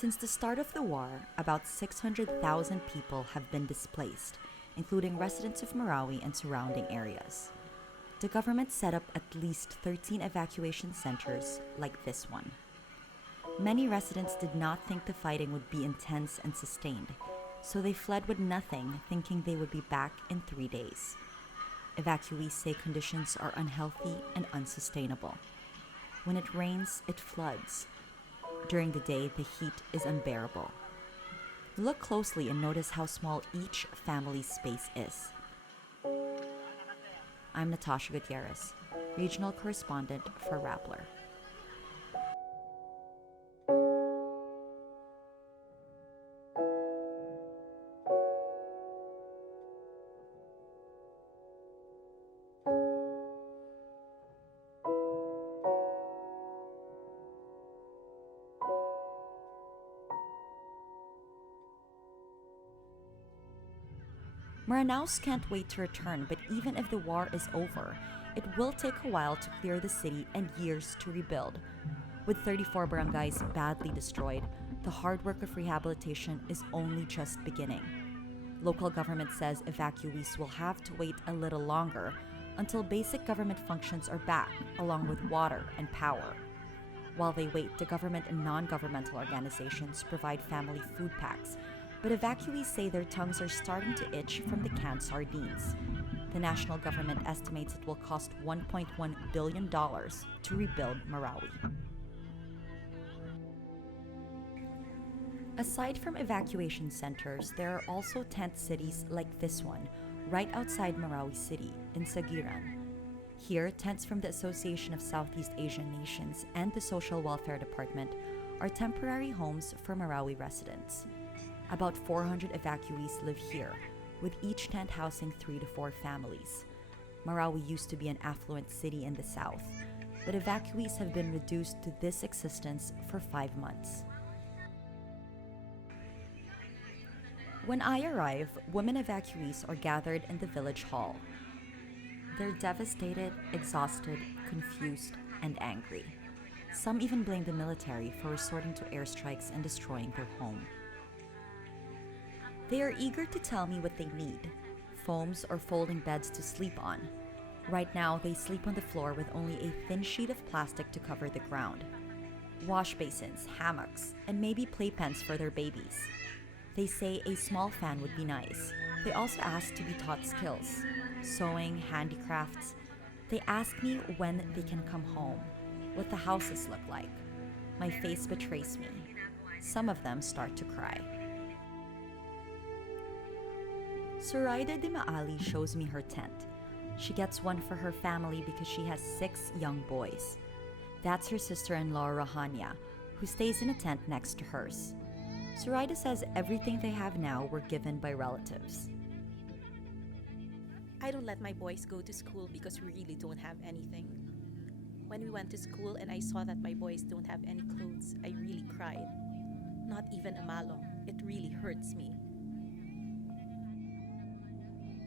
Since the start of the war, about 600,000 people have been displaced, including residents of Marawi and surrounding areas. The government set up at least 13 evacuation centers like this one. Many residents did not think the fighting would be intense and sustained, so they fled with nothing, thinking they would be back in 3 days. Evacuees say conditions are unhealthy and unsustainable. When it rains, it floods. During the day, the heat is unbearable. Look closely and notice how small each family's space is. I'm Natasha Gutierrez, regional correspondent for Rappler. Maranaos can't wait to return, but even if the war is over, it will take a while to clear the city and years to rebuild. With 34 barangays badly destroyed, the hard work of rehabilitation is only just beginning. Local government says evacuees will have to wait a little longer until basic government functions are back, along with water and power. While they wait, the government and non-governmental organizations provide family food packs, but evacuees say their tongues are starting to itch from the canned sardines. The national government estimates it will cost $1.1 billion to rebuild Marawi. Aside from evacuation centers, there are also tent cities like this one, right outside Marawi City, in Sagiran. Here, tents from the Association of Southeast Asian Nations and the Social Welfare Department are temporary homes for Marawi residents. About 400 evacuees live here, with each tent housing 3 to 4 families. Marawi used to be an affluent city in the south, but evacuees have been reduced to this existence for 5 months. When I arrive, women evacuees are gathered in the village hall. They're devastated, exhausted, confused, and angry. Some even blame the military for resorting to airstrikes and destroying their home. They are eager to tell me what they need: foams or folding beds to sleep on. Right now, they sleep on the floor with only a thin sheet of plastic to cover the ground. Wash basins, hammocks, and maybe playpens for their babies. They say a small fan would be nice. They also ask to be taught skills: sewing, handicrafts. They ask me when they can come home, what the houses look like. My face betrays me. Some of them start to cry. Zoraida de Maali shows me her tent. She gets one for her family because she has 6 young boys. That's her sister-in-law Rahania, who stays in a tent next to hers. Zoraida says everything they have now were given by relatives. I don't let my boys go to school because we really don't have anything. When we went to school and I saw that my boys don't have any clothes, I really cried. Not even a malong. It really hurts me.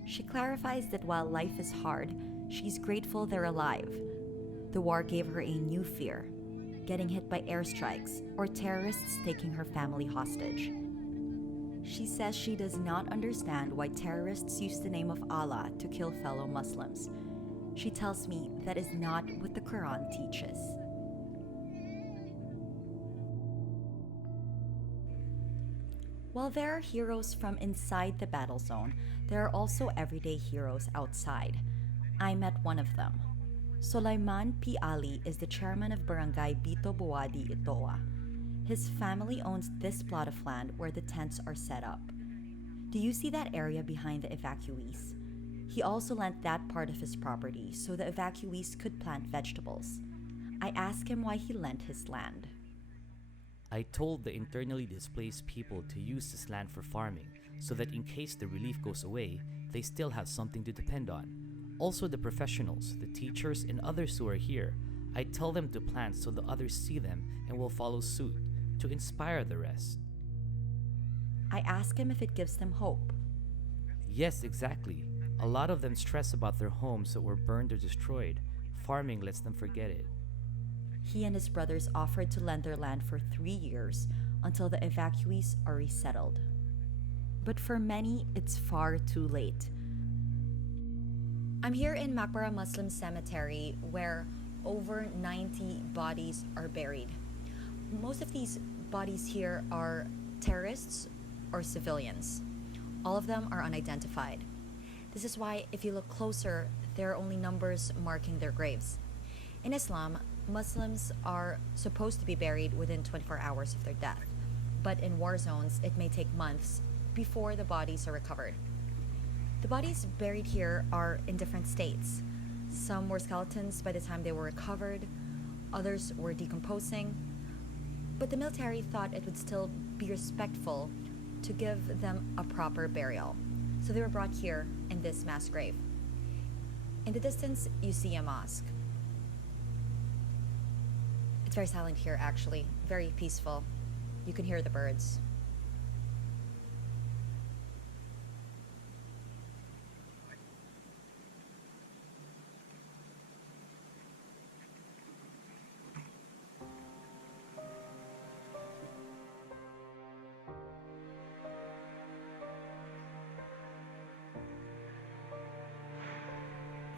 She clarifies that while life is hard, she's grateful they're alive. The war gave her a new fear: getting hit by airstrikes or terrorists taking her family hostage. She says she does not understand why terrorists use the name of Allah to kill fellow Muslims. She tells me that is not what the Quran teaches. While there are heroes from inside the battle zone, there are also everyday heroes outside. I met one of them. Sulaiman P. Ali is the chairman of Barangay Bito Buwadi, Itoa. His family owns this plot of land where the tents are set up. Do you see that area behind the evacuees? He also lent that part of his property so the evacuees could plant vegetables. I asked him why he lent his land. I told the internally displaced people to use this land for farming so that in case the relief goes away, they still have something to depend on. Also the professionals, the teachers, and others who are here, I tell them to plant so the others see them and will follow suit, to inspire the rest. I ask him if it gives them hope. Yes, exactly. A lot of them stress about their homes that were burned or destroyed. Farming lets them forget it. He and his brothers offered to lend their land for 3 years, until the evacuees are resettled. But for many, it's far too late. I'm here in Maqbara Muslim Cemetery where over 90 bodies are buried. Most of these bodies here are terrorists or civilians. All of them are unidentified. This is why, if you look closer, there are only numbers marking their graves. In Islam, Muslims are supposed to be buried within 24 hours of their death, but in war zones, it may take months before the bodies are recovered. The bodies buried here are in different states. Some were skeletons by the time they were recovered, others were decomposing, but the military thought it would still be respectful to give them a proper burial. So they were brought here in this mass grave. In the distance, you see a mosque. It's very silent here, actually, very peaceful. You can hear the birds.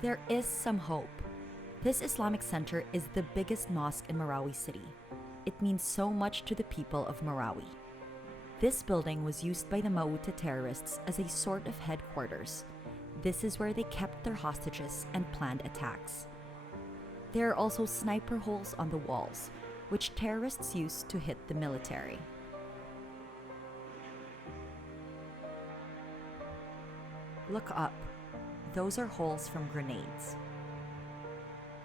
There is some hope. This Islamic center is the biggest mosque in Marawi city. It means so much to the people of Marawi. This building was used by the Mauta terrorists as a sort of headquarters. This is where they kept their hostages and planned attacks. There are also sniper holes on the walls, which terrorists used to hit the military. Look up. Those are holes from grenades.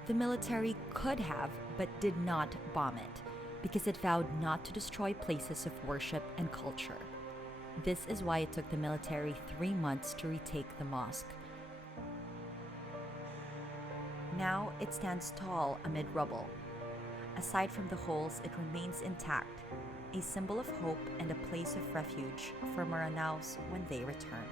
The military could have, but did not bomb it, because it vowed not to destroy places of worship and culture. This is why it took the military 3 months to retake the mosque. Now it stands tall amid rubble. Aside from the holes, it remains intact, a symbol of hope and a place of refuge for Maranaos when they return.